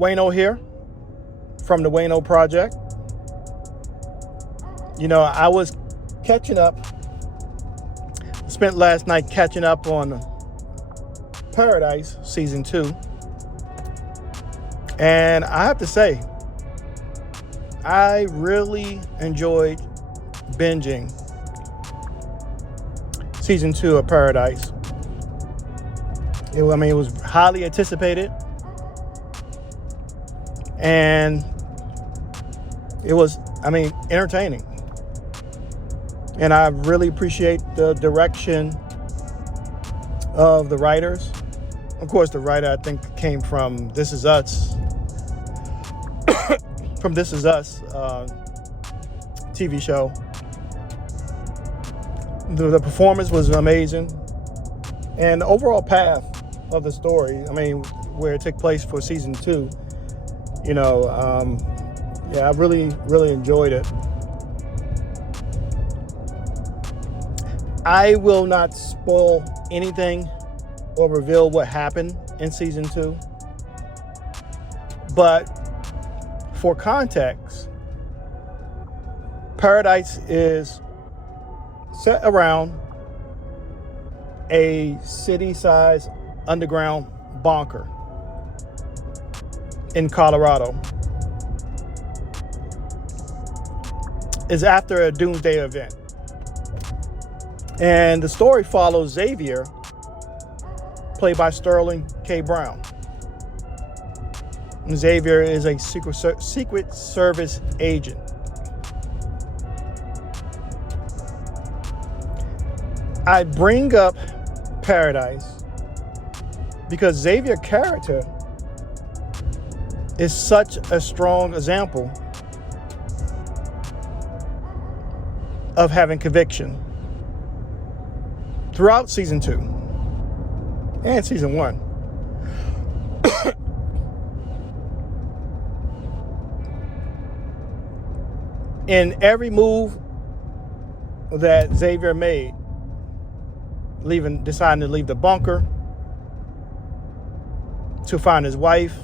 Wayno here from the Wayno Project. You know, I was catching up, spent last night catching up on Paradise Season 2. And I have to say, I really enjoyed binging Season 2 of Paradise. It was highly anticipated. And it was, entertaining. And I really appreciate the direction of the writers. Of course, the writer, I think, came from This Is Us. From This Is Us TV show. The performance was amazing. And the overall path of the story, where it took place for Season 2, I really, really enjoyed it. I will not spoil anything or reveal what happened in Season 2. But for context, Paradise is set around a city-sized underground bunker in Colorado. It's after a doomsday event. And the story follows Xavier, played by Sterling K. Brown. And Xavier is a Secret Service agent. I bring up Paradise because Xavier's character is such a strong example of having conviction throughout Season 2 and Season 1. In every move that Xavier made, deciding to leave the bunker, to find his wife,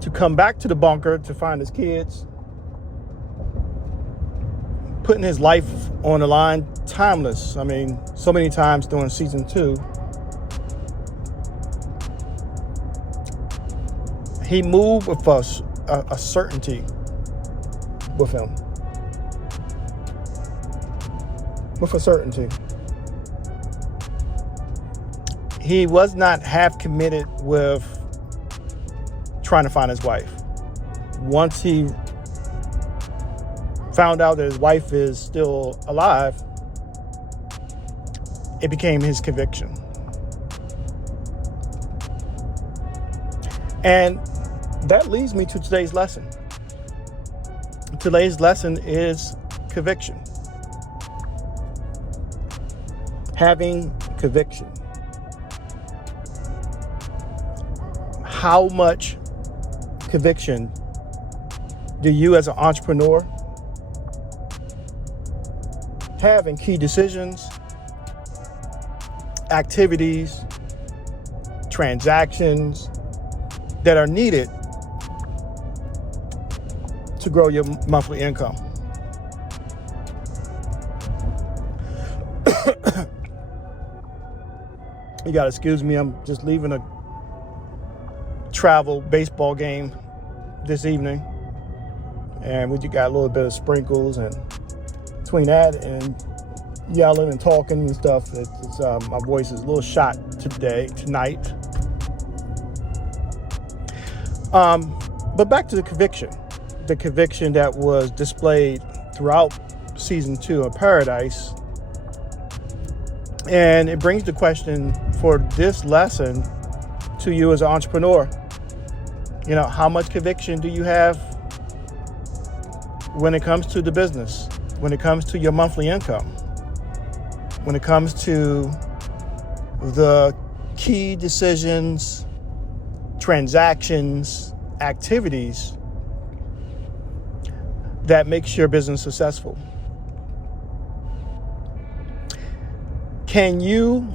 to come back to the bunker to find his kids, putting his life on the line, timeless. So many times during Season 2. He moved with a certainty with him. With a certainty. He was not half committed with trying to find his wife. Once he found out that his wife is still alive, it became his conviction. And that leads me to today's lesson. Today's lesson is conviction. Having conviction. How much conviction do you as an entrepreneur have in key decisions, activities, transactions that are needed to grow your monthly income? You gotta excuse me, I'm just leaving a travel baseball game this evening, and we just got a little bit of sprinkles, and between that and yelling and talking and stuff, my voice is a little shot tonight. But back to the conviction that was displayed throughout Season 2 of Paradise. And it brings the question for this lesson to you as an entrepreneur. How much conviction do you have when it comes to the business, when it comes to your monthly income, when it comes to the key decisions, transactions, activities that makes your business successful? Can you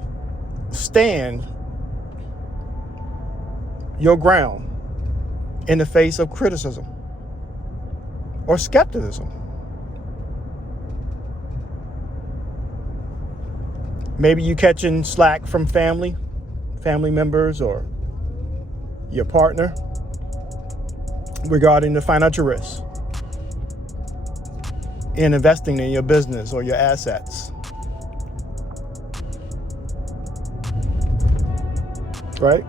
stand your ground in the face of criticism or skepticism. Maybe you catching slack from family members, or your partner regarding the financial risks in investing in your business or your assets. Right?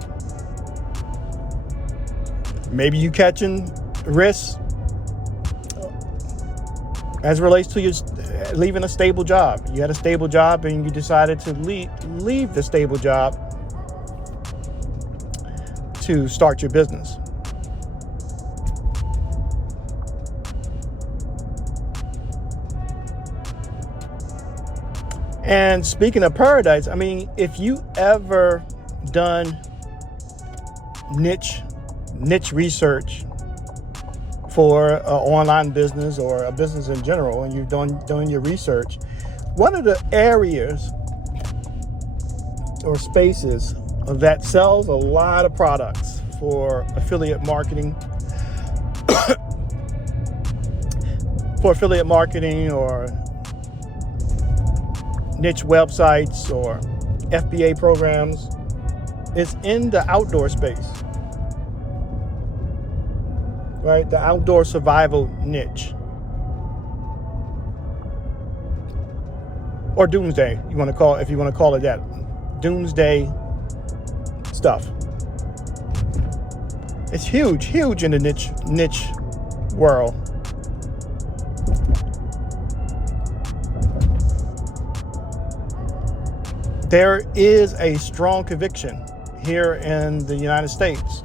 Maybe you catching risks as it relates to your leaving a stable job. You had a stable job and you decided to leave the stable job to start your business. And speaking of paradise, I mean, if you ever done niche research for an online business or a business in general, and you've done your research, one of the areas or spaces that sells a lot of products for affiliate marketing, or niche websites or FBA programs is in the outdoor space. Right? The outdoor survival niche. Or doomsday, if you want to call it that. Doomsday stuff. It's huge in the niche world. There is a strong conviction here in the United States,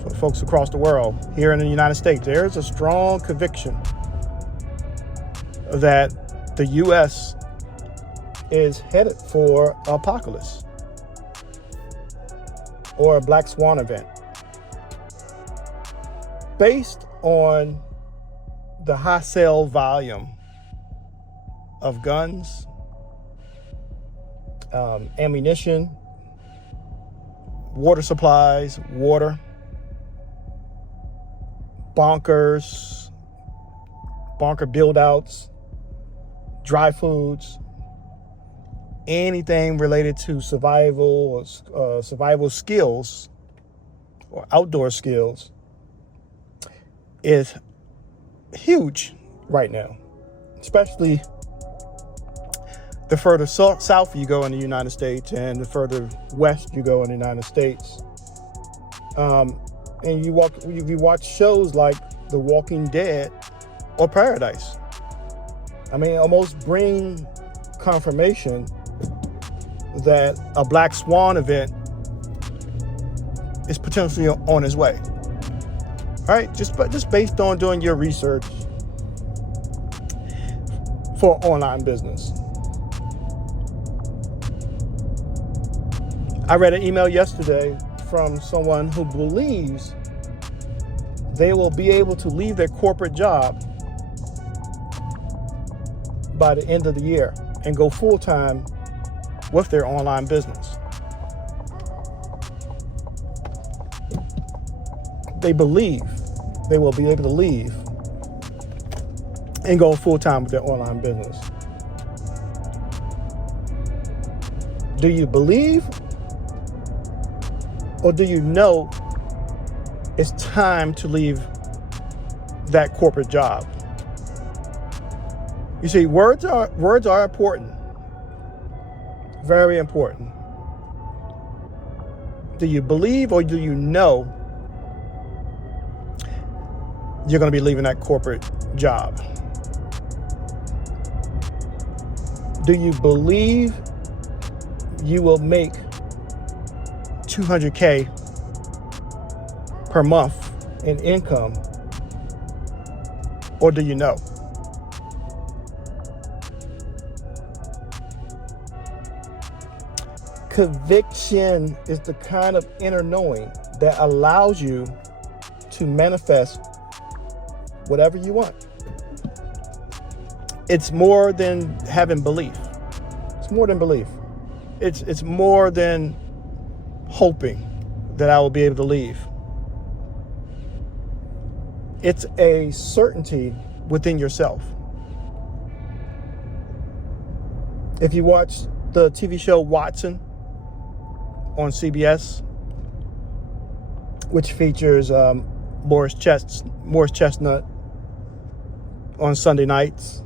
for folks across the world, here in the United States, there is a strong conviction that the U.S. is headed for apocalypse or a black swan event, based on the high sale volume of guns, ammunition, water supplies, bunker build-outs, dry foods, anything related to survival skills or outdoor skills is huge right now, especially the further south you go in the United States and the further west you go in the United States. And you watch shows like The Walking Dead or Paradise. I mean, almost bring confirmation that a black swan event is potentially on its way. All right, just based on doing your research for online business. I read an email yesterday from someone who believes they will be able to leave their corporate job by the end of the year and go full-time with their online business. They believe they will be able to leave and go full-time with their online business. Do you believe, or do you know it's time to leave that corporate job? You see, words are important. Very important. Do you believe, or do you know you're going to be leaving that corporate job? Do you believe you will make $200K per month in income, or do you know? Conviction is the kind of inner knowing that allows you to manifest whatever you want. It's more than having belief. It's more than belief. It's more than hoping, that I will be able to leave. It's a certainty within yourself. If you watch the TV show Watson on CBS, which features Morris Chestnut on Sunday nights,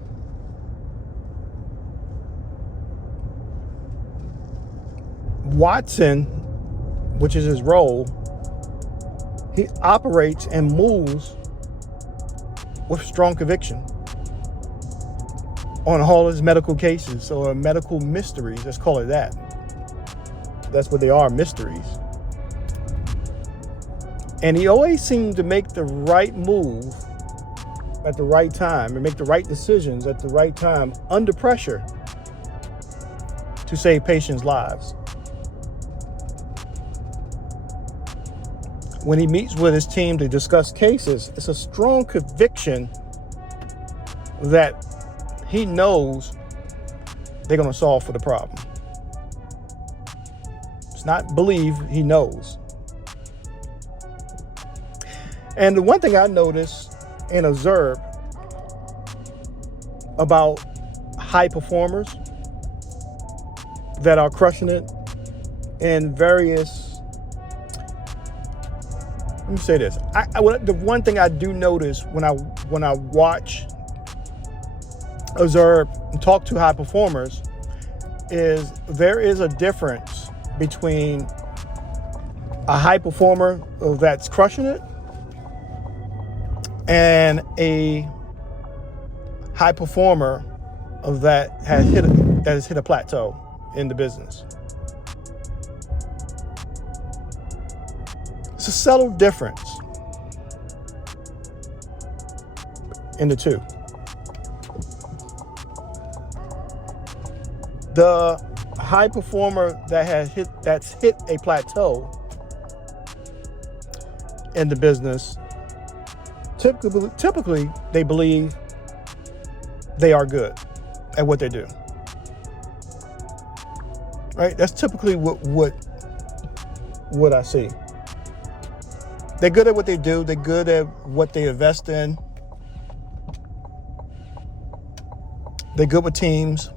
Watson, which is his role, he operates and moves with strong conviction on all his medical cases or medical mysteries. Let's call it that. That's what they are, mysteries. And he always seemed to make the right move at the right time and make the right decisions at the right time under pressure to save patients' lives. When he meets with his team to discuss cases, it's a strong conviction that he knows they're going to solve for the problem. It's not believe, he knows. And the one thing I noticed and observed about high performers that are crushing it in various, let me say this. The one thing I do notice when I watch, observe, and talk to high performers is there is a difference between a high performer that's crushing it and a high performer that has hit a plateau in the business. It's a subtle difference in the two. The high performer that's hit a plateau in the business, typically they believe they are good at what they do. Right? That's typically what I see. They're good at what they do. They're good at what they invest in. They're good with teams.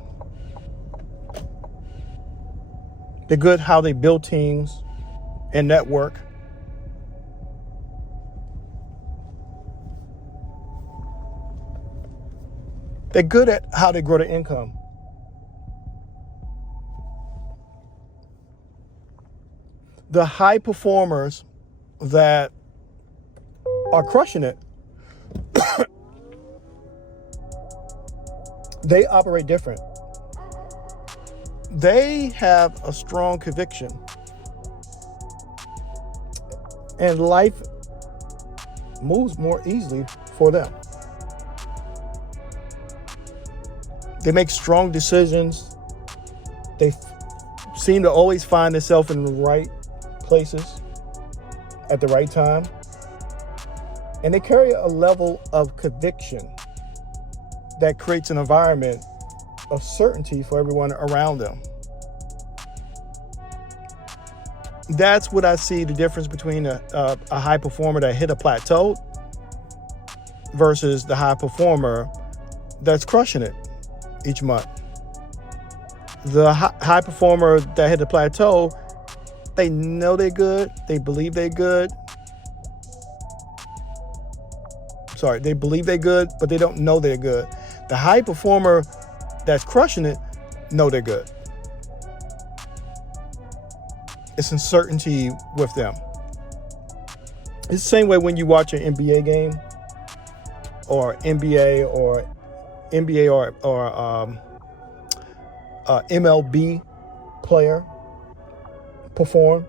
They're good how they build teams and network. They're good at how they grow their income. The high performers that are crushing it, they operate different. They have a strong conviction, and life moves more easily for them. They make strong decisions. They seem to always find themselves in the right places at the right time. And they carry a level of conviction that creates an environment of certainty for everyone around them. That's what I see the difference between a high performer that hit a plateau versus the high performer that's crushing it each month. The high performer that hit a plateau, they know they're good. They believe they're good. They believe they're good, but they don't know they're good. The high performer that's crushing it know they're good. It's uncertainty with them. It's the same way when you watch an NBA game or NBA or MLB player perform.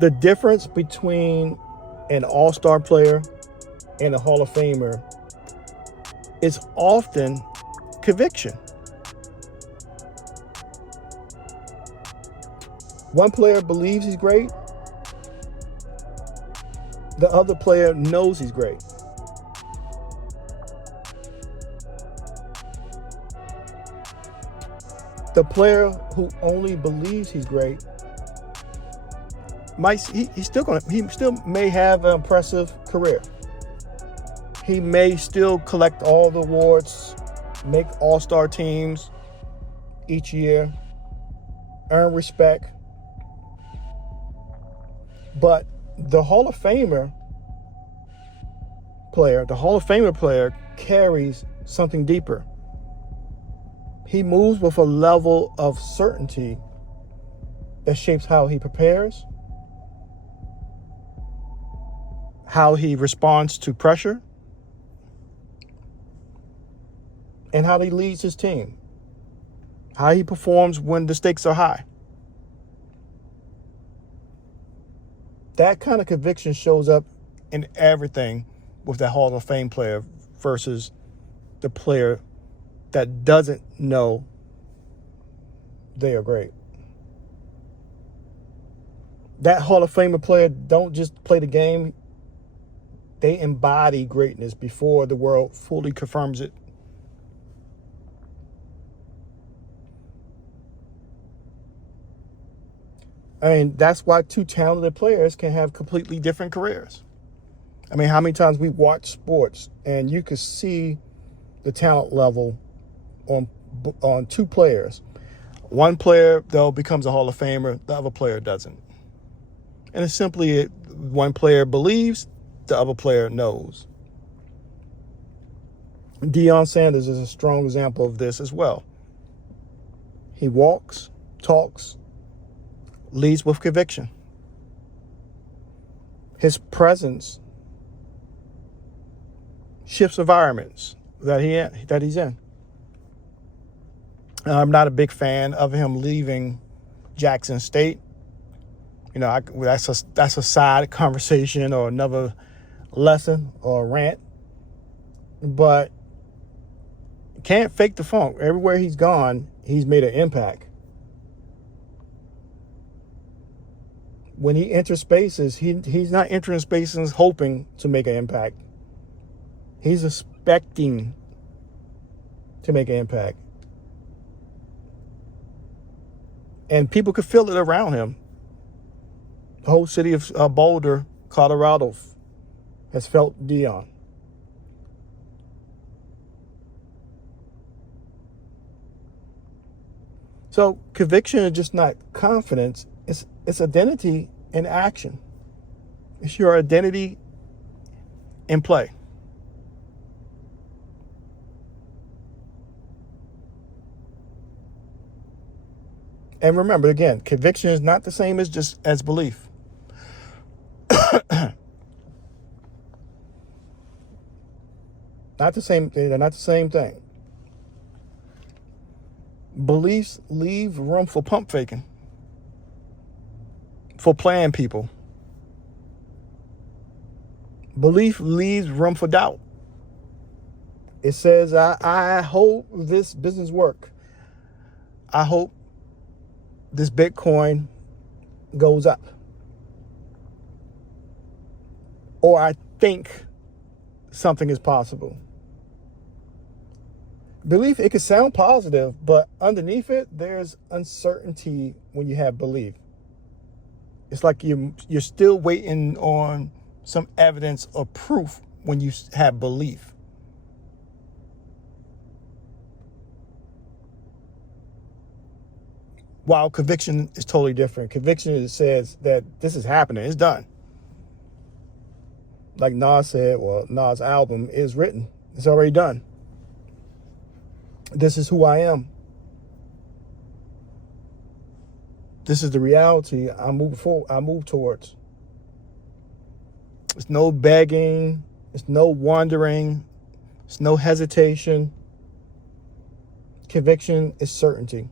The difference between an all-star player and a Hall of Famer is often conviction. One player believes he's great. The other player knows he's great. The player who only believes he's great he still may have an impressive career. He may still collect all the awards, make all-star teams each year, earn respect. But the Hall of Famer player carries something deeper. He moves with a level of certainty that shapes how he prepares, how he responds to pressure, and how he leads his team, how he performs when the stakes are high. That kind of conviction shows up in everything with the Hall of Fame player versus the player that doesn't know they are great. That Hall of Famer player don't just play the game. They embody greatness before the world fully confirms it. I mean, that's why two talented players can have completely different careers. I mean, how many times we watch sports and you could see the talent level on two players. One player, though, becomes a Hall of Famer. The other player doesn't. And it's simply one player believes, the other player knows. Deion Sanders is a strong example of this as well. He walks, talks, leads with conviction. His presence shifts environments that he's in. I'm not a big fan of him leaving Jackson State. You know, that's a side conversation or another lesson or rant. But can't fake the funk. Everywhere he's gone, he's made an impact. When he enters spaces, he's not entering spaces hoping to make an impact. He's expecting to make an impact. And people could feel it around him. The whole city of Boulder, Colorado, has felt Deion. So conviction is just not confidence. It's identity in action. It's your identity in play. And remember, again, conviction is not the same as belief. Not the same. They're not the same thing. Beliefs leave room for pump faking, for playing people. Belief leaves room for doubt. It says, I hope this business work. I hope this Bitcoin goes up. Or I think something is possible. Belief, it can sound positive, but underneath it, there's uncertainty when you have belief. It's like you're still waiting on some evidence or proof when you have belief. While conviction is totally different. Conviction says that this is happening. It's done. Like Nas said, well, Nas' album is written. It's already done. This is who I am. This is the reality I move towards. It's no begging. It's no wondering. It's no hesitation. Conviction is certainty.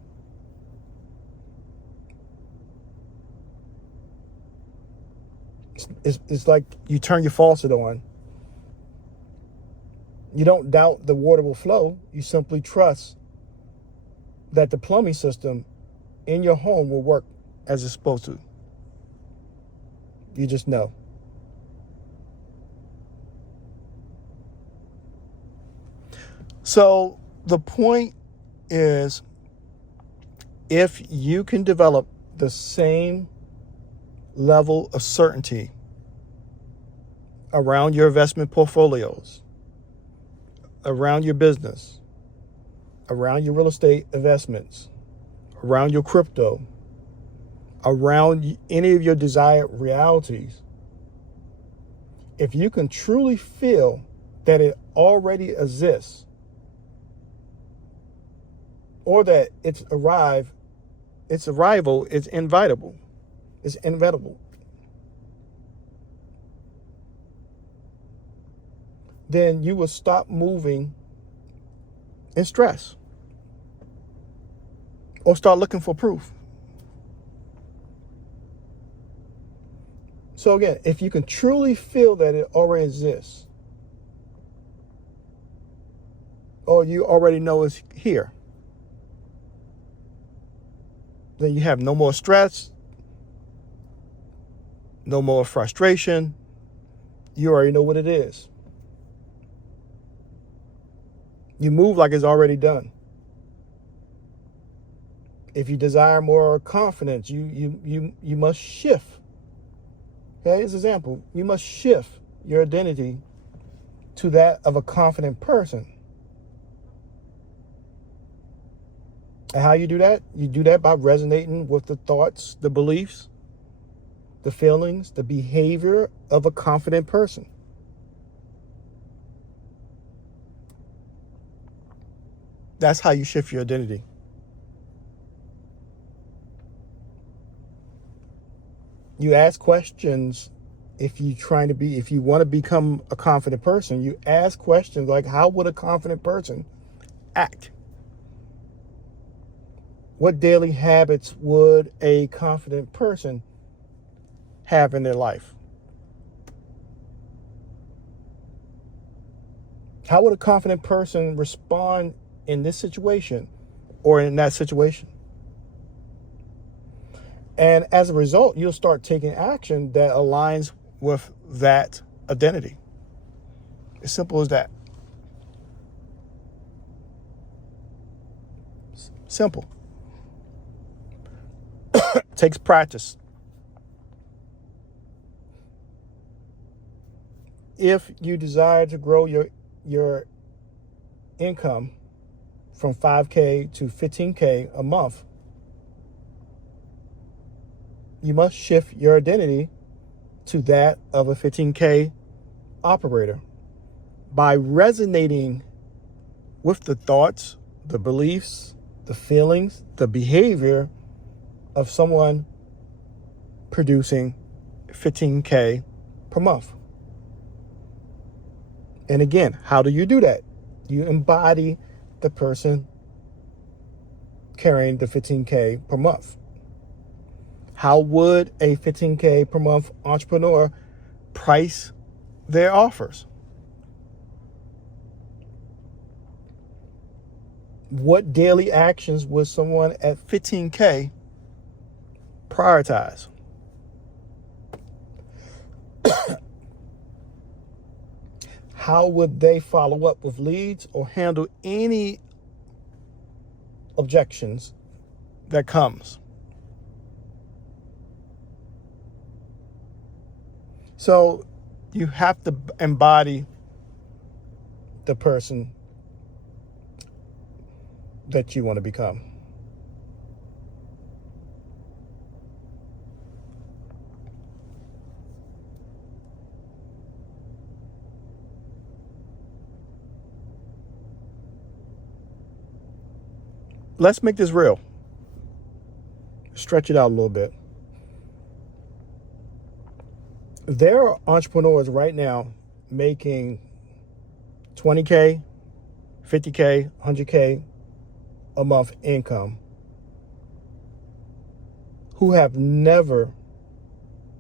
It's like you turn your faucet on. You don't doubt the water will flow. You simply trust that the plumbing system in your home will work as it's supposed to. You just know. So the point is, if you can develop the same level of certainty around your investment portfolios, around your business, around your real estate investments, around your crypto, around any of your desired realities, if you can truly feel that it already exists, or that its arrival is inevitable, then you will stop moving in stress or start looking for proof. So again, if you can truly feel that it already exists, or you already know it's here, then you have no more stress, no more frustration. You already know what it is. You move like it's already done. If you desire more confidence, you must shift. Okay, as an example, you must shift your identity to that of a confident person. And how you do that? You do that by resonating with the thoughts, the beliefs, the feelings, the behavior of a confident person. That's how you shift your identity. You ask questions if you want to become a confident person. You ask questions like, how would a confident person act? What daily habits would a confident person have in their life? How would a confident person respond in this situation or in that situation? And as a result, you'll start taking action that aligns with that identity. As simple as that. Simple. Takes practice. If you desire to grow your income from $5K to $15K a month, you must shift your identity to that of a $15K operator by resonating with the thoughts, the beliefs, the feelings, the behavior of someone producing $15K per month. And again, how do you do that? You embody the person carrying the $15K per month. How would a $15K per month entrepreneur price their offers? What daily actions would someone at $15K prioritize? How would they follow up with leads or handle any objections that comes? So you have to embody the person that you want to become. Let's make this real. Stretch it out a little bit. There are entrepreneurs right now making 20K, 50K, 100K a month income who have never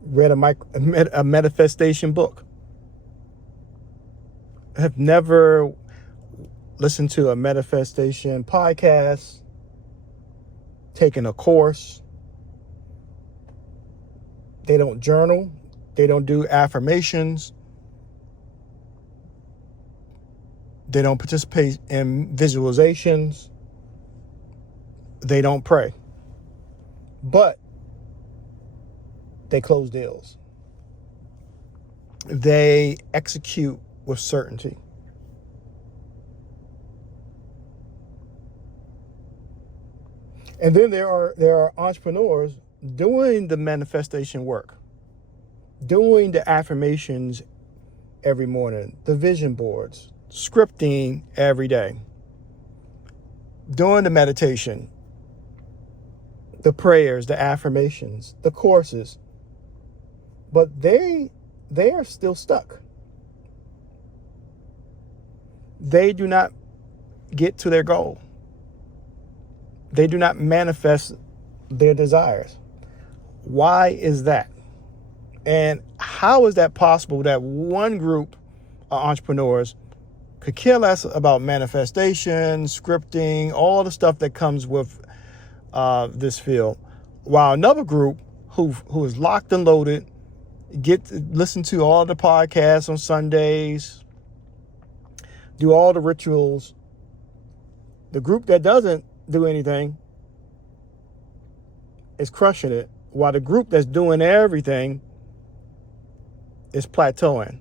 read a manifestation book, have never listened to a manifestation podcast, taken a course. They don't journal. They don't do affirmations. They don't participate in visualizations. They don't pray. But they close deals. They execute with certainty. And then there are entrepreneurs doing the manifestation work, doing the affirmations every morning, the vision boards, scripting every day, doing the meditation, the prayers, the affirmations, the courses. But they are still stuck. They do not get to their goal. They do not manifest their desires. Why is that? And how is that possible that one group of entrepreneurs could care less about manifestation, scripting, all the stuff that comes with this field, while another group who is locked and loaded, listen to all the podcasts on Sundays, do all the rituals. The group that doesn't do anything is crushing it, while the group that's doing everything is plateauing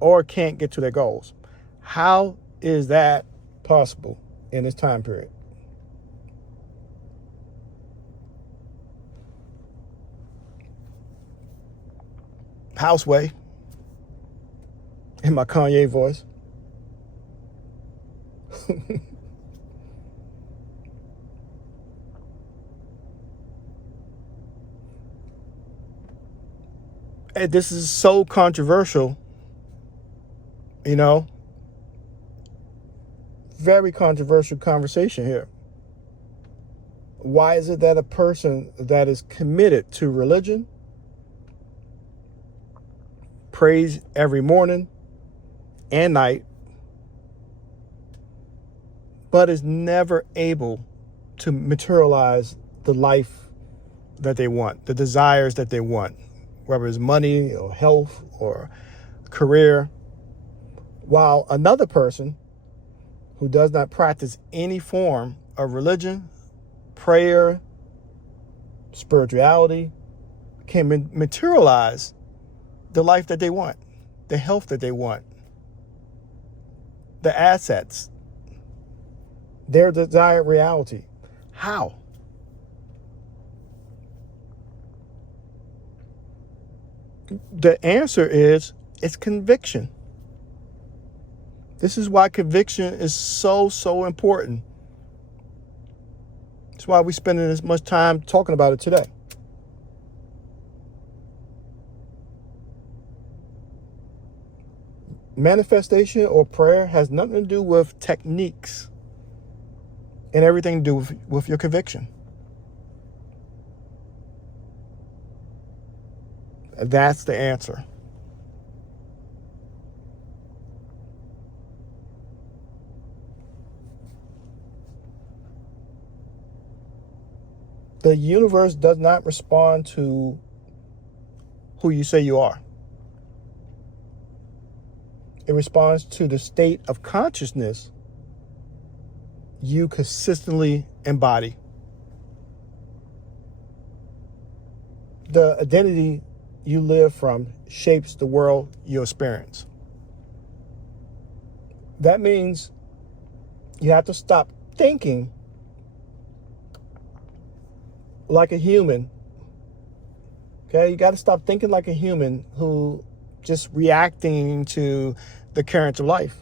or can't get to their goals. How is that possible in this time period? Houseway, in my Kanye voice. And this is so controversial, very controversial conversation here. Why is it that a person that is committed to religion, prays every morning and night, but is never able to materialize the life that they want, the desires that they want, whether it's money or health or career, while another person who does not practice any form of religion, prayer, spirituality, can materialize the life that they want, the health that they want, the assets, their desired reality? How? The answer is it's conviction. This is why conviction is so important. That's why we're spending as much time talking about it today. Manifestation or prayer has nothing to do with techniques and everything to do with your conviction. That's the answer. The universe does not respond to who you say you are. It responds to the state of consciousness you consistently embody. The identity you live from shapes the world you experience. That means you have to stop thinking like a human. Okay, you got to stop thinking like a human who just reacting to the currents of life.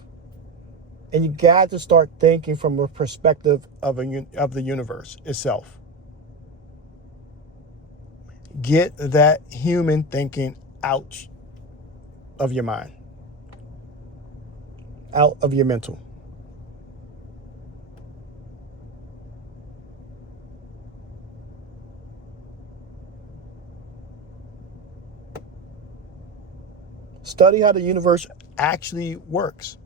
And you got to start thinking from a perspective of the universe itself. Get that human thinking out of your mind, out of your mental. Study how the universe actually works.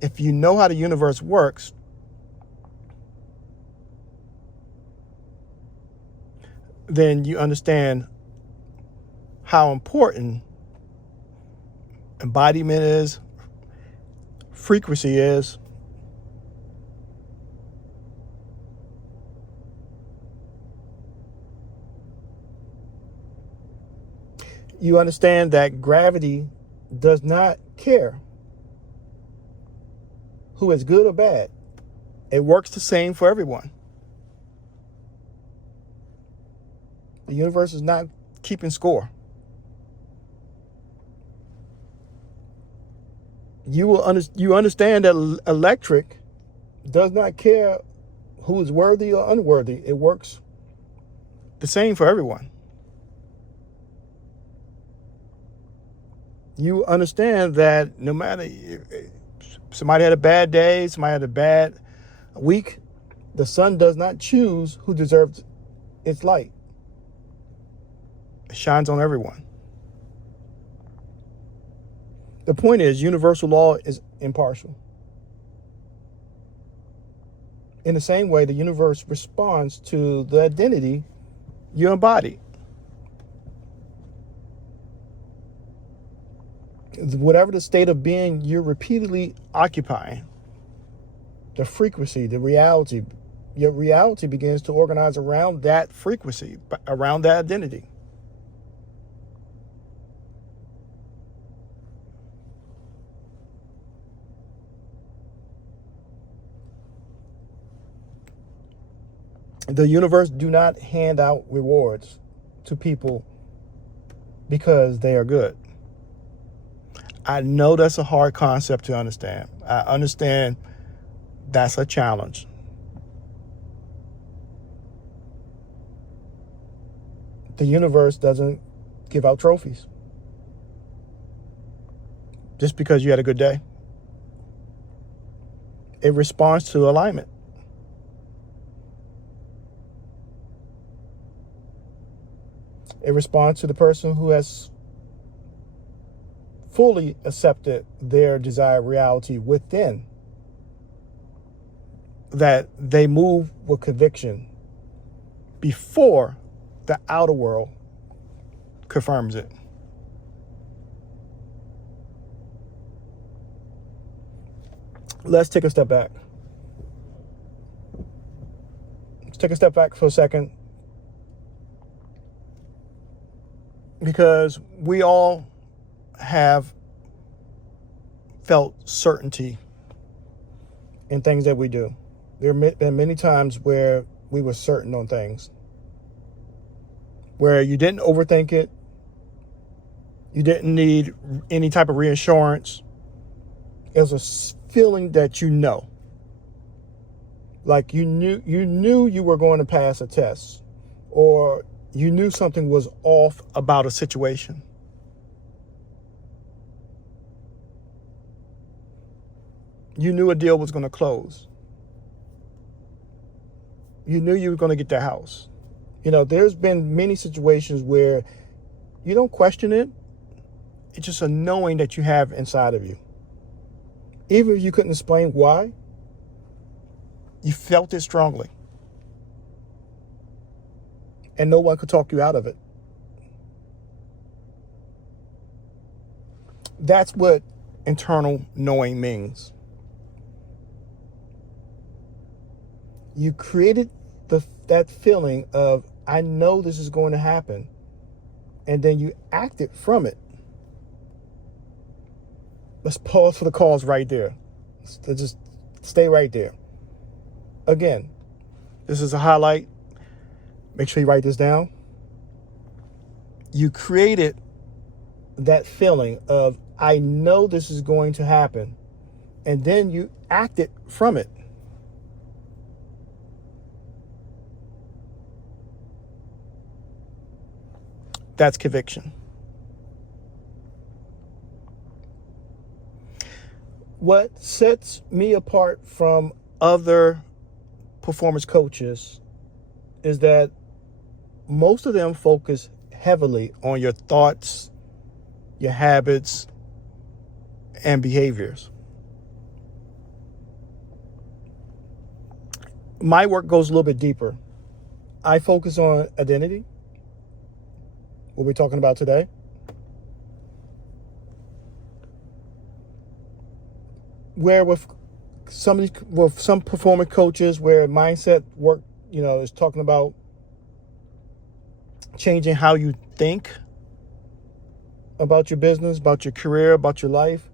If you know how the universe works, then you understand how important embodiment is, frequency is, You understand that gravity does not care who is good or bad. It works the same for everyone. The universe is not keeping score. You understand that electric does not care who is worthy or unworthy. It works the same for everyone. You understand that no matter if somebody had a bad day, somebody had a bad week, the sun does not choose who deserves its light. It shines on everyone. The point is, universal law is impartial. In the same way, the universe responds to the identity you embody. Whatever the state of being you're repeatedly occupying, the frequency, the reality, your reality begins to organize around that frequency, around that identity. The universe do not hand out rewards to people because they are good. I know that's a hard concept to understand. I understand that's a challenge. The universe doesn't give out trophies just because you had a good day. It responds to alignment. It responds to the person who has fully accepted their desired reality within, that they move with conviction before the outer world confirms it. Let's take a step back. Let's take a step back for a second, because we all have felt certainty in things that we do. There have been many times where we were certain on things, where you didn't overthink it, you didn't need any type of reassurance. It was a feeling that you know. Like you knew you were going to pass a test, or you knew something was off about a situation. You knew a deal was going to close. You knew you were going to get the house. You know, there's been many situations where you don't question it. It's just a knowing that you have inside of you. Even if you couldn't explain why, you felt it strongly. And no one could talk you out of it. That's what internal knowing means. You created that feeling of, I know this is going to happen. And then you acted from it. Let's pause for the cause right there. Let's just stay right there. Again, this is a highlight. Make sure you write this down. You created that feeling of, I know this is going to happen. And then you acted from it. That's conviction. What sets me apart from other performance coaches is that most of them focus heavily on your thoughts, your habits, and behaviors. My work goes a little bit deeper. I focus on identity, what we're talking about today. Where with some performance coaches, where mindset work, is talking about changing how you think, about your business, about your career, about your life.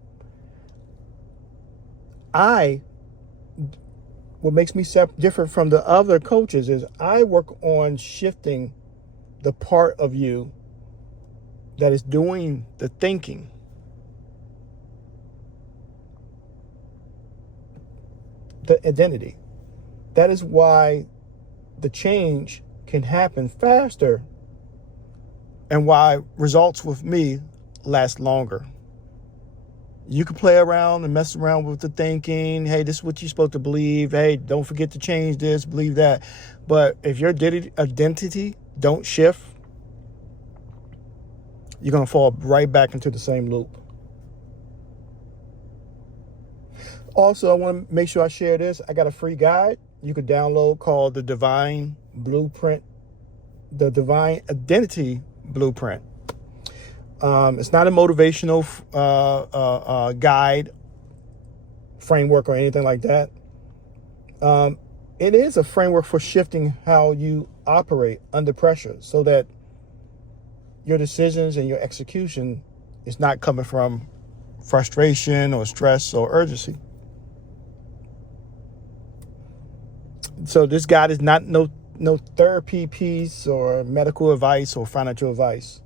What makes me different from the other coaches is I work on shifting the part of you that is doing the thinking. The identity. That is why the change can happen faster and why results with me last longer. You can play around and mess around with the thinking. Hey, this is what you're supposed to believe. Hey, don't forget to change this, believe that. But if your identity don't shift, you're going to fall right back into the same loop. Also, I want to make sure I share this. I got a free guide you could download called the Divine Blueprint, the Divine Identity Blueprint. It's not a motivational guide, framework, or anything like that. It is a framework for shifting how you operate under pressure so that your decisions and your execution is not coming from frustration or stress or urgency. So this guide is not no therapy piece or medical advice or financial advice.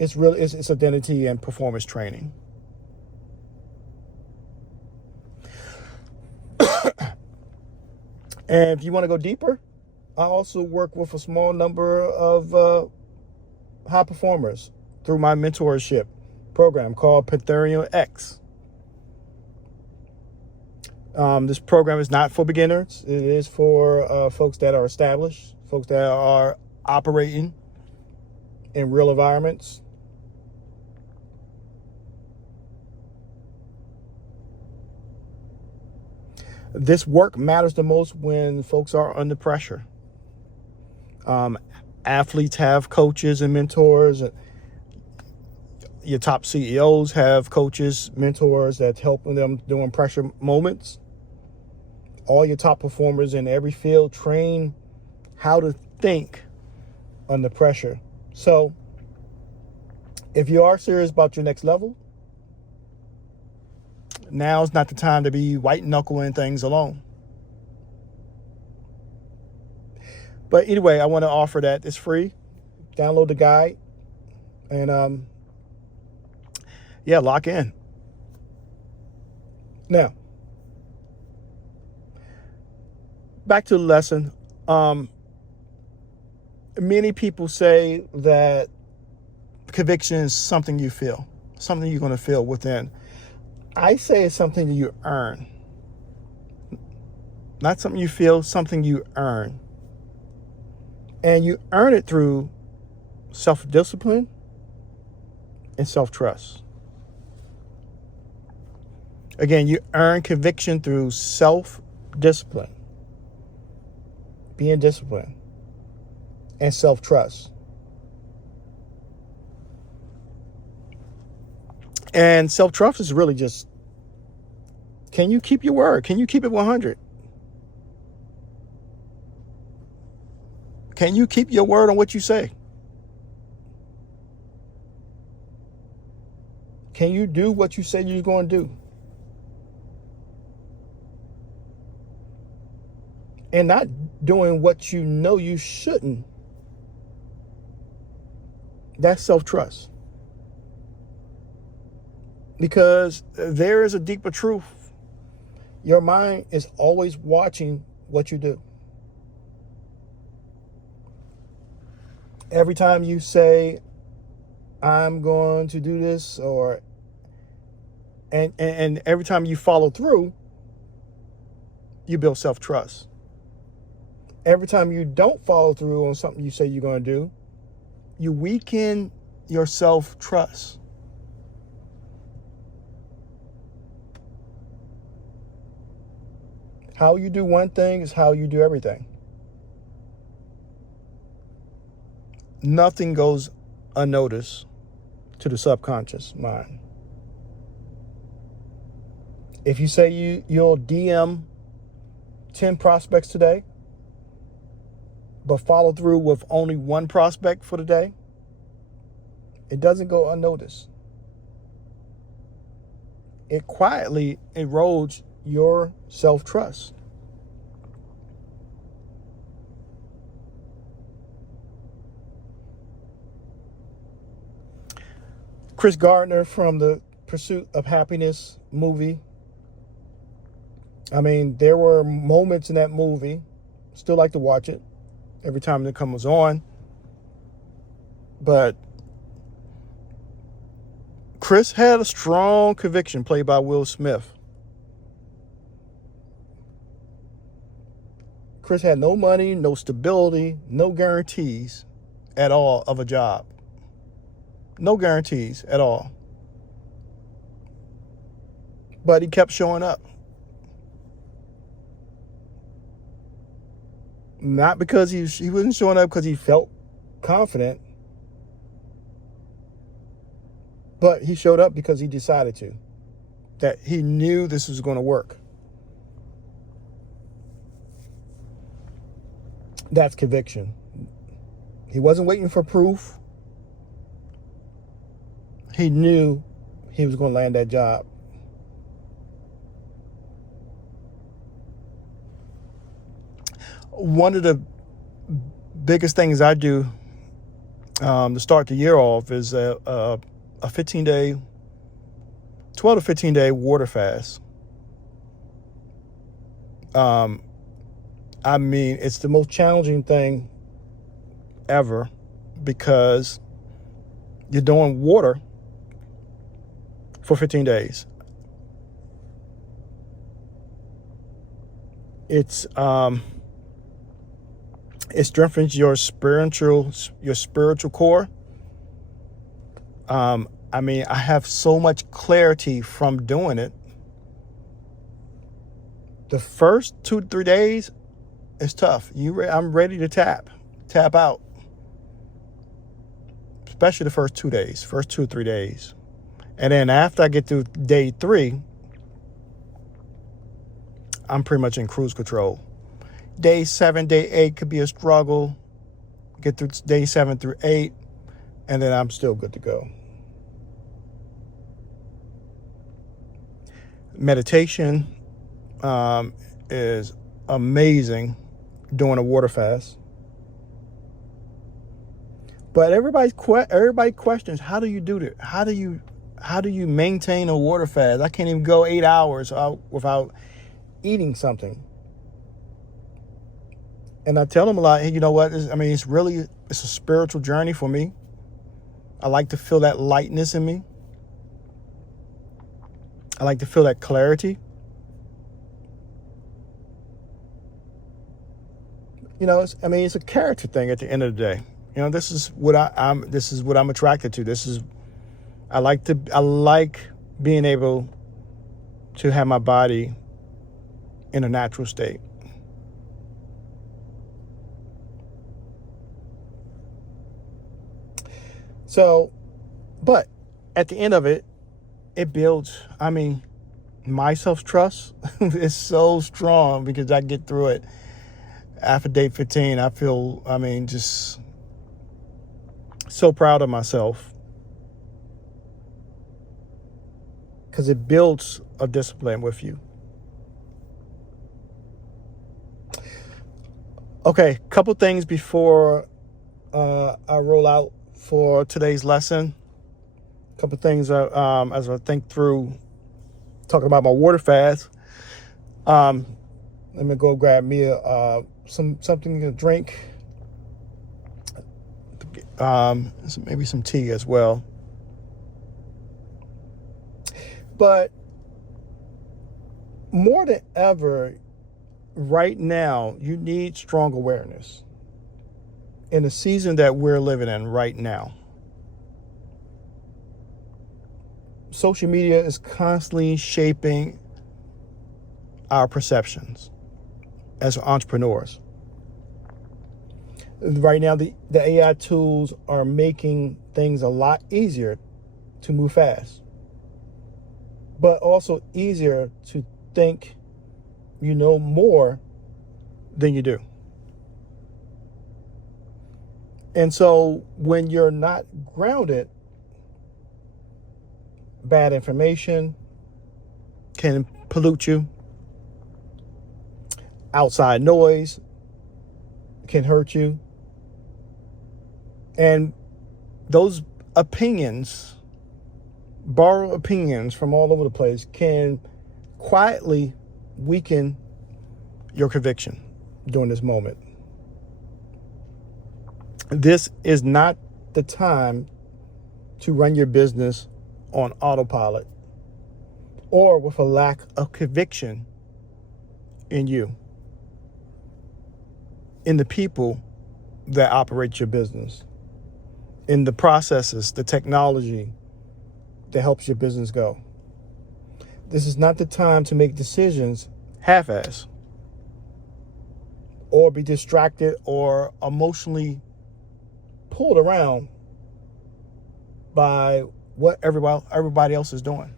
It's identity and performance training. And if you want to go deeper, I also work with a small number of high performers through my mentorship program called Pantherian X. This program is not for beginners. It is for folks that are established, folks that are operating in real environments. This work matters the most when folks are under pressure. Athletes have coaches and mentors. Your top CEOs have coaches, mentors that help them during pressure moments. All your top performers in every field train how to think under pressure. So if you are serious about your next level, now's not the time to be white knuckling things alone. But anyway, I want to offer that. It's free. Download the guide and lock in. Now, back to the lesson. Many people say that conviction is something you feel, something you're going to feel within. I say it's something you earn. Not something you feel, something you earn. And you earn it through self-discipline and self-trust. Again, you earn conviction through self-discipline, being disciplined, and self-trust. And self-trust is really just, can you keep your word? Can you keep it 100? Can you keep your word on what you say? Can you do what you said you're going to do? And not doing what you know you shouldn't. That's self-trust. Because there is a deeper truth. Your mind is always watching what you do. Every time you say, I'm going to do this, and every time you follow through, you build self-trust. Every time you don't follow through on something you say you're going to do, you weaken your self-trust. How you do one thing is how you do everything. Nothing goes unnoticed to the subconscious mind. If you say you'll DM 10 prospects today, but follow through with only one prospect for the day, It doesn't go unnoticed. It quietly erodes your self-trust. Chris Gardner from the Pursuit of Happiness movie. I mean, there were moments in that movie, still like to watch it every time it comes on, but Chris had a strong conviction, played by Will Smith. Chris had no money, no stability, no guarantees at all of a job. No guarantees at all. But he kept showing up. Not because he wasn't showing up because he felt confident, but he showed up because he decided to. That he knew this was going to work. That's conviction. He wasn't waiting for proof. He knew he was going to land that job. One of the biggest things I do to start the year off is a 15-day, 12 to 15-day water fast. I mean, it's the most challenging thing ever because you're doing water for 15 days. It strengthens your spiritual core. I mean, I have so much clarity from doing it. The first 2 to 3 days is tough. I'm ready to tap out. Especially the first 2 days, first 2 or 3 days. And then after I get through day 3, I'm pretty much in cruise control. Day 7, day 8 could be a struggle. Get through day 7 through 8, and then I'm still good to go. Meditation is amazing during a water fast. But everybody questions, how do you do that? How do you maintain a water fast? I can't even go 8 hours without eating something. And I tell them a lot, hey, you know what? It's a spiritual journey for me. I like to feel that lightness in me. I like to feel that clarity. You know, it's a character thing at the end of the day. You know, this is what I'm attracted to. I like being able to have my body in a natural state. So, but at the end of it, it builds, my self-trust is so strong because I get through it. After day 15, I feel, just so proud of myself because it builds a discipline with you. Okay, couple things before I roll out for today's lesson. A couple things as I think through talking about my water fast. Let me go grab me something to drink. Maybe some tea as well. But more than ever, right now, you need strong awareness in the season that we're living in right now. Social media is constantly shaping our perceptions as entrepreneurs. Right now, the AI tools are making things a lot easier to move fast, but also easier to think you know more than you do. And so when you're not grounded bad information can pollute you. Outside noise can hurt you. And those opinions, borrowed opinions from all over the place, can quietly weaken your conviction during this moment. This is not the time to run your business on autopilot or with a lack of conviction in you, in the people that operate your business, in the processes, the technology that helps your business go. This is not the time to make decisions half-ass or be distracted or emotionally pulled around by what everybody else is doing.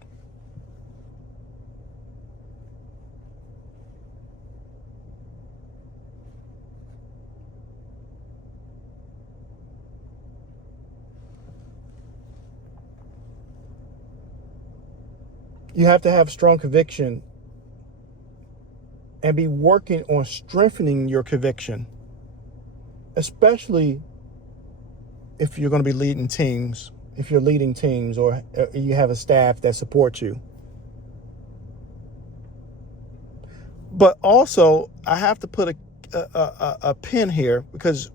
You have to have strong conviction and be working on strengthening your conviction, especially if you're going to be leading teams, if you're leading teams or you have a staff that supports you. But also, I have to put a pin here, because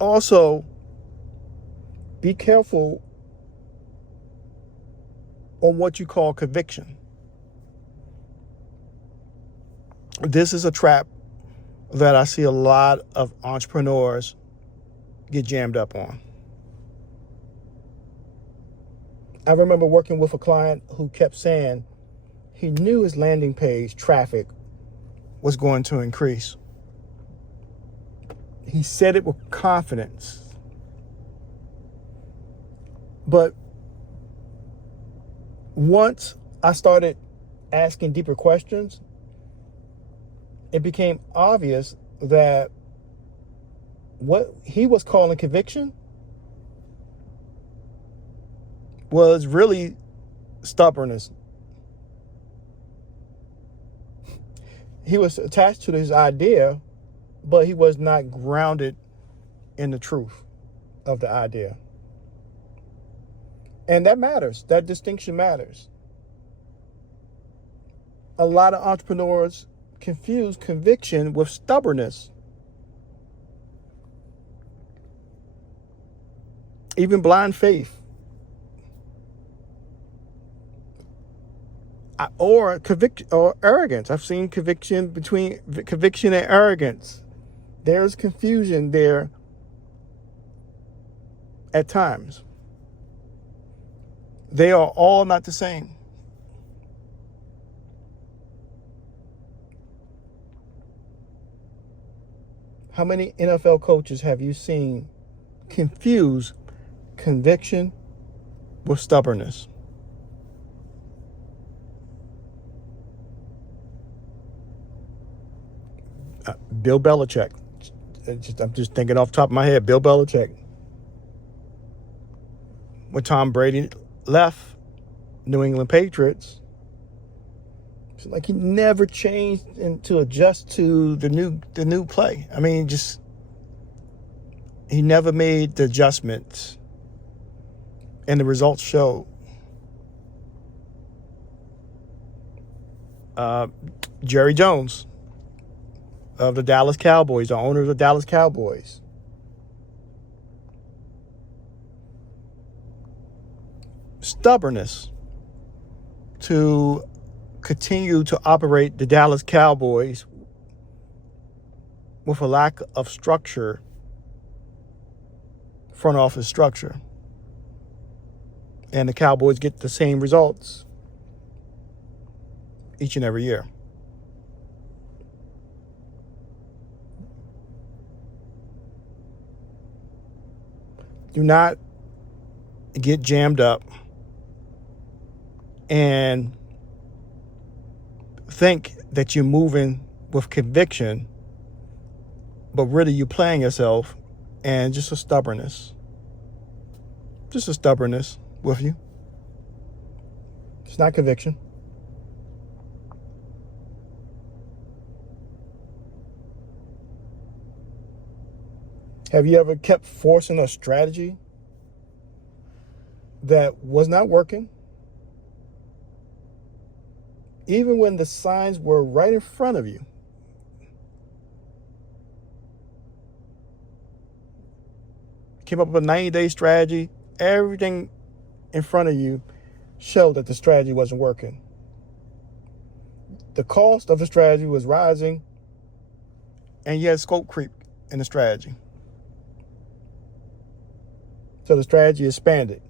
also be careful on what you call conviction. This is a trap that I see a lot of entrepreneurs get jammed up on. I remember working with a client who kept saying he knew his landing page traffic was going to increase. He said it with confidence. But once I started asking deeper questions, it became obvious that what he was calling conviction was really stubbornness. He was attached to this idea, but he was not grounded in the truth of the idea. And that matters. That distinction matters. A lot of entrepreneurs confuse conviction with stubbornness. Even blind faith. Or conviction or arrogance. I've seen conviction between conviction and arrogance. There's confusion there at times. They are all not the same. How many NFL coaches have you seen confuse conviction with stubbornness? Bill Belichick. I'm just thinking off the top of my head. Bill Belichick. When Tom Brady left New England Patriots, it's like he never changed to adjust to the new play. I mean, just he never made the adjustments, and the results show. Jerry Jones of the Dallas Cowboys, the owner of the Dallas Cowboys, stubbornness to continue to operate the Dallas Cowboys with a lack of structure, front office structure. And the Cowboys get the same results each and every year. Do not get jammed up and think that you're moving with conviction, but really you're playing yourself and just a stubbornness with you. It's not conviction. Have you ever kept forcing a strategy that was not working, even when the signs were right in front of you? Came up with a 90-day strategy. Everything in front of you showed that the strategy wasn't working. The cost of the strategy was rising, and you had scope creep in the strategy. So the strategy expanded.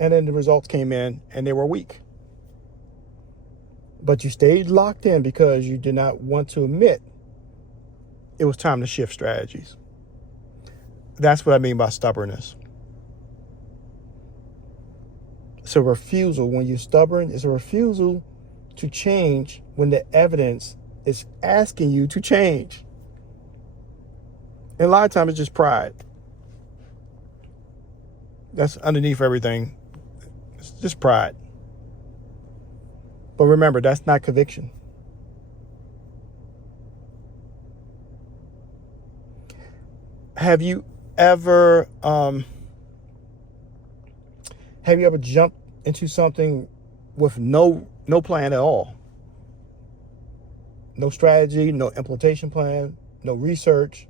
And then the results came in, and they were weak. But you stayed locked in because you did not want to admit it was time to shift strategies. That's what I mean by stubbornness. It's a refusal. When you're stubborn, it's a refusal to change when the evidence is asking you to change. And a lot of times it's just pride. That's underneath everything. It's just pride. But remember, that's not conviction. Have you ever jumped into something with no plan at all? No strategy, no implementation plan, no research,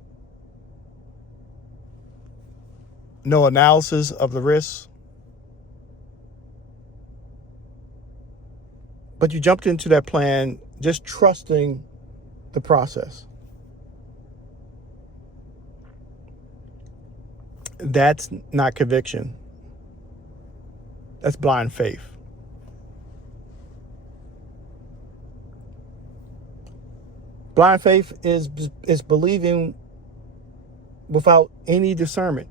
no analysis of the risks. But you jumped into that plan just trusting the process. That's not conviction. That's blind faith. Blind faith is believing without any discernment.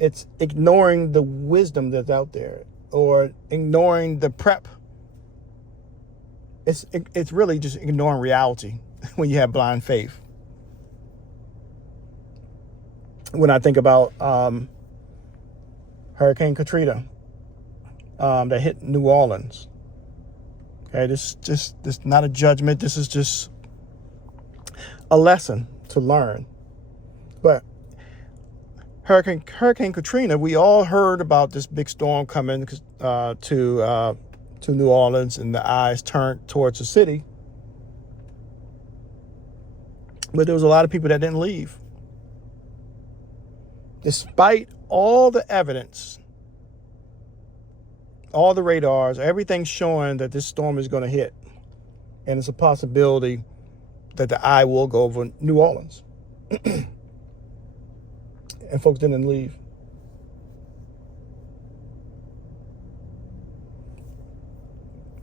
It's ignoring the wisdom that's out there, or ignoring the prep. It's really just ignoring reality when you have blind faith. When I think about Hurricane Katrina that hit New Orleans, okay, this is not a judgment. This is just a lesson to learn. But Hurricane Katrina, we all heard about this big storm coming to New Orleans, and the eyes turned towards the city. But there was a lot of people that didn't leave. Despite all the evidence, all the radars, everything showing that this storm is going to hit, and it's a possibility that the eye will go over New Orleans. And folks didn't leave.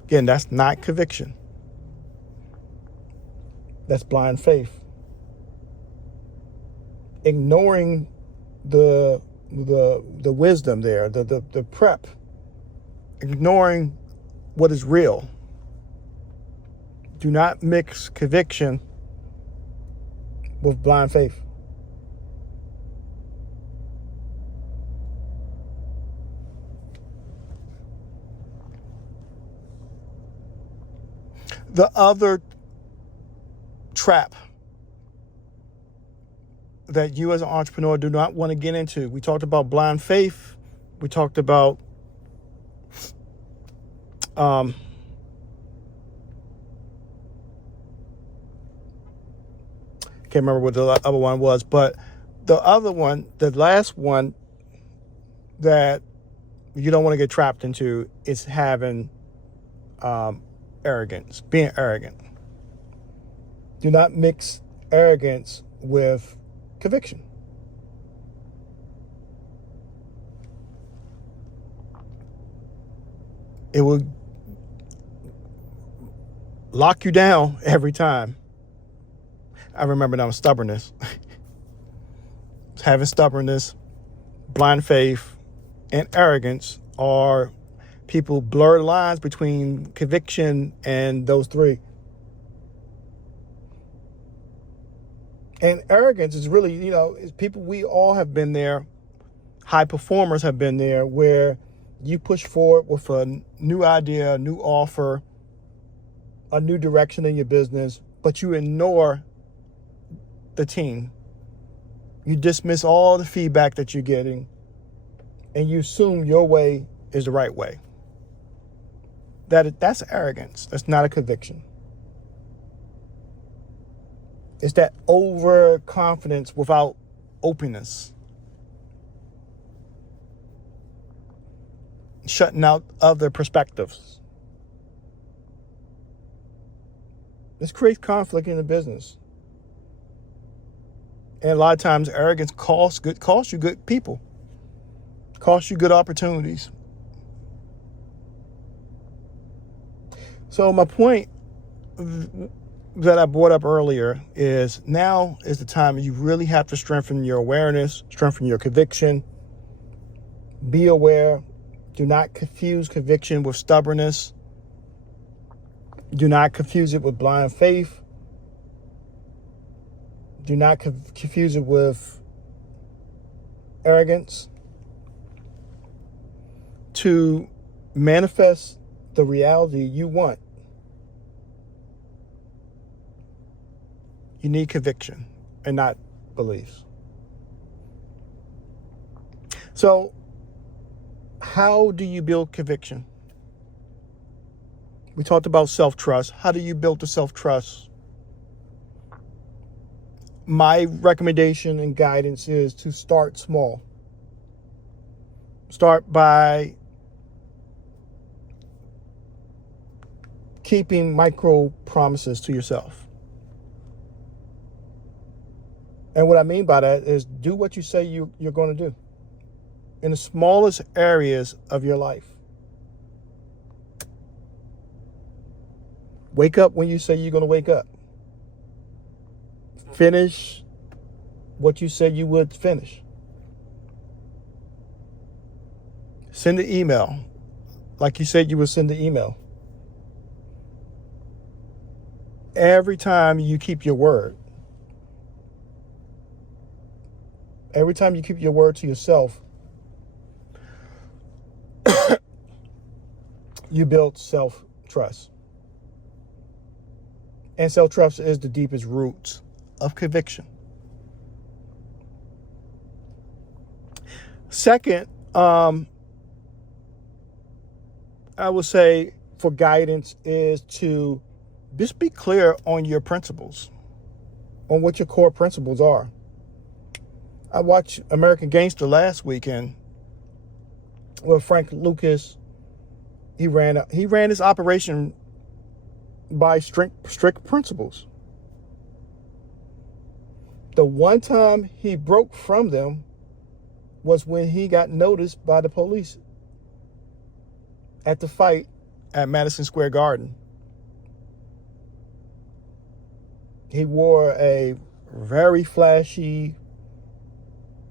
Again, that's not conviction. That's blind faith. Ignoring the wisdom there, the prep. Ignoring what is real. Do not mix conviction with blind faith. The other trap that you as an entrepreneur do not want to get into, we talked about blind faith. We talked about can't remember what the other one was, but the other one, the last one that you don't want to get trapped into is having arrogance, being arrogant. Do not mix arrogance with conviction. It will lock you down every time. I remember that was stubbornness. Having stubbornness, blind faith, and arrogance are people blur lines between conviction and those three. And arrogance is really, it's people, we all have been there. High performers have been there, where You push forward with a new idea, a new offer, a new direction in your business, but you ignore the team. You dismiss all the feedback that you're getting, and you assume your way is the right way. That's arrogance. That's not a conviction. It's that overconfidence without openness. Shutting out other perspectives. This creates conflict in the business. And a lot of times arrogance costs you good people. Costs you good opportunities. So my point that I brought up earlier is now is the time you really have to strengthen your awareness, strengthen your conviction. Be aware. Do not confuse conviction with stubbornness. Do not confuse it with blind faith. Do not confuse it with arrogance. To manifest the reality you want, you need conviction and not beliefs. So, how do you build conviction? We talked about self-trust. How do you build the self-trust? My recommendation and guidance is to start small. Start by keeping micro promises to yourself. And what I mean by that is do what you say you're going to do in the smallest areas of your life. Wake up when you say you're going to wake up. Finish what you said you would finish. Send an email like you said you would send an email. Every time you keep your word, every time you keep your word to yourself, you build self-trust. And self-trust is the deepest roots of conviction. Second, I would say for guidance is to just be clear on your principles, on what your core principles are. I watched American Gangster last weekend with Frank Lucas. He ran his operation by strict principles. The one time he broke from them was when he got noticed by the police at the fight at Madison Square Garden. He wore a very flashy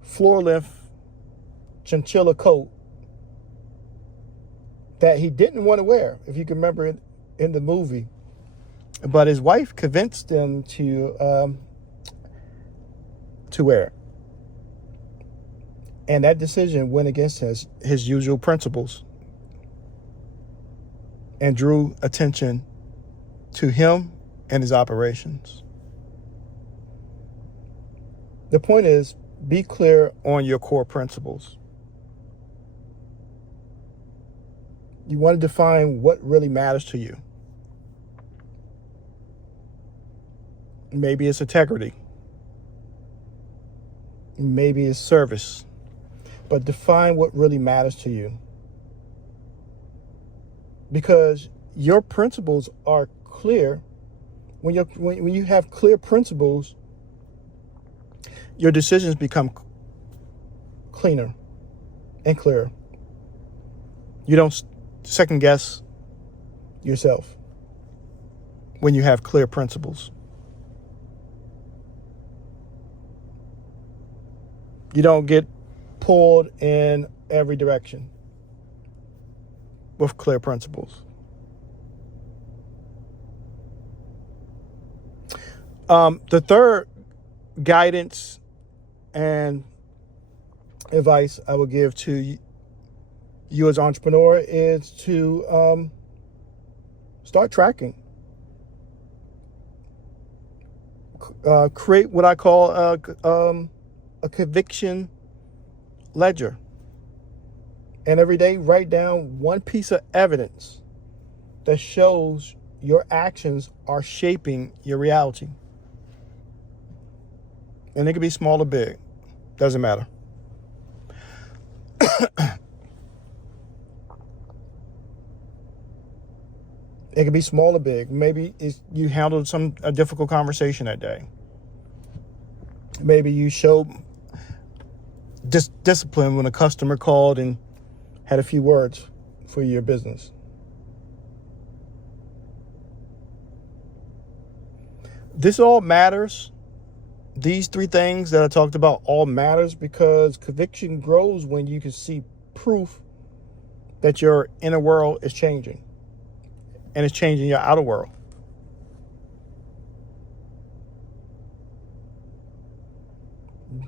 floor-length chinchilla coat that he didn't want to wear, if you can remember it in the movie. But his wife convinced him to wear it. And that decision went against his usual principles and drew attention to him and his operations. The point is, be clear on your core principles. You want to define what really matters to you. Maybe it's integrity. Maybe it's service. But define what really matters to you. Because your principles are clear. When you have clear principles, your decisions become cleaner and clearer. You don't second guess yourself when you have clear principles. You don't get pulled in every direction with clear principles. The third guidance and advice I would give to you as an entrepreneur is to start tracking. Create what I call a conviction ledger. And every day write down one piece of evidence that shows your actions are shaping your reality. And it can be small or big. Doesn't matter. It can be small or big. Maybe you handled a difficult conversation that day. Maybe you showed discipline when a customer called and had a few words for your business. This all matters. These three things that I talked about all matters because conviction grows when you can see proof that your inner world is changing and it's changing your outer world.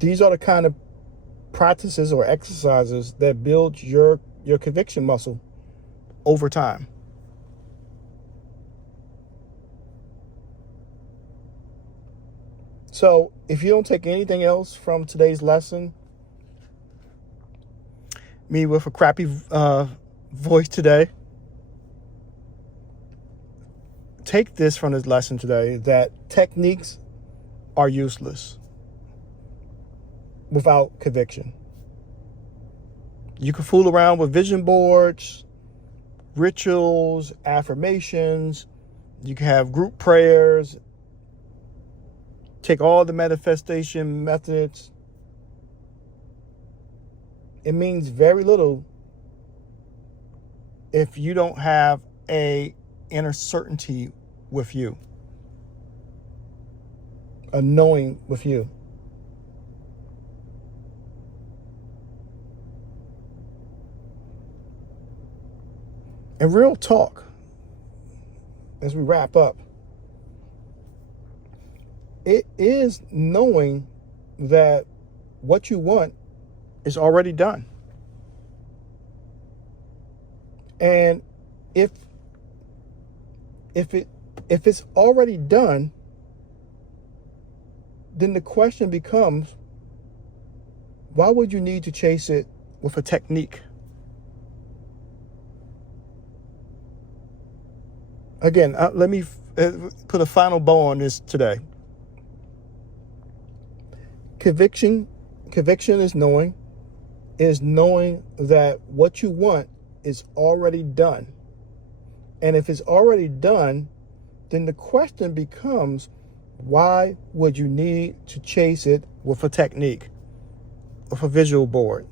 These are the kind of practices or exercises that build your conviction muscle over time. So if you don't take anything else from today's lesson, me with a crappy voice today, take this from this lesson today, that techniques are useless without conviction. You can fool around with vision boards, rituals, affirmations. You can have group prayers. Take all the manifestation methods. It means very little if you don't have a inner certainty with you, a knowing with you. And real talk, as we wrap up, it is knowing that what you want is already done. And if it's already done, then the question becomes, why would you need to chase it with a technique? Again, let me put a final bow on this today. Conviction is knowing that what you want is already done. And if it's already done, then the question becomes, why would you need to chase it with a technique, with a visual board,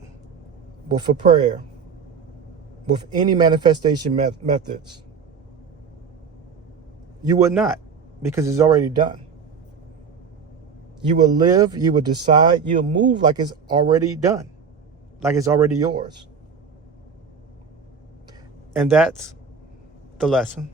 with a prayer, with any manifestation methods? You would not, because it's already done. You will live, you will decide, you'll move like it's already done, like it's already yours. And that's the lesson.